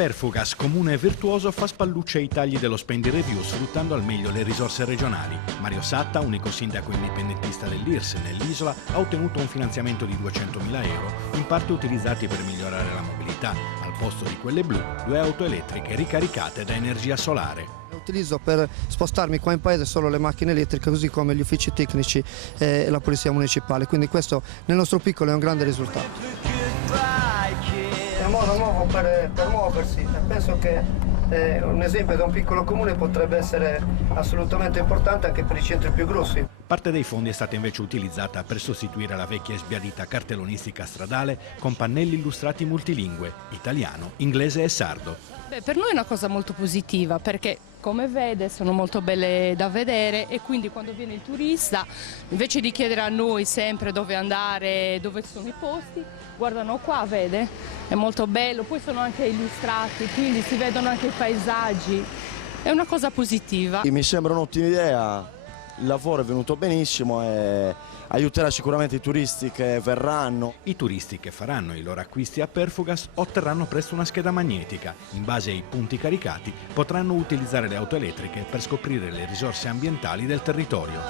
Perfugas, comune virtuoso, fa spallucce ai tagli dello Spendi Review sfruttando al meglio le risorse regionali. Mario Satta, unico sindaco indipendentista dell'IRS nell'isola, ha ottenuto un finanziamento di 200.000 euro, in parte utilizzati per migliorare la mobilità. Al posto di quelle blu, 2 auto elettriche ricaricate da energia solare. Utilizzo per spostarmi qua in paese solo le macchine elettriche, così come gli uffici tecnici e la polizia municipale, quindi questo nel nostro piccolo è un grande risultato. È un modo nuovo per muoversi, penso che un esempio da un piccolo comune potrebbe essere assolutamente importante anche per i centri più grossi. Parte dei fondi è stata invece utilizzata per sostituire la vecchia e sbiadita cartellonistica stradale con pannelli illustrati multilingue, italiano, inglese e sardo. Per noi è una cosa molto positiva perché, come vede, sono molto belle da vedere e quindi quando viene il turista, invece di chiedere a noi sempre dove andare, dove sono i posti, guardano qua, vede? È molto bello, poi sono anche illustrati, quindi si vedono anche i paesaggi. È una cosa positiva. Mi sembra un'ottima idea, il lavoro è venuto benissimo e aiuterà sicuramente i turisti che verranno. I turisti che faranno i loro acquisti a Perfugas otterranno presto una scheda magnetica. In base ai punti caricati potranno utilizzare le auto elettriche per scoprire le risorse ambientali del territorio.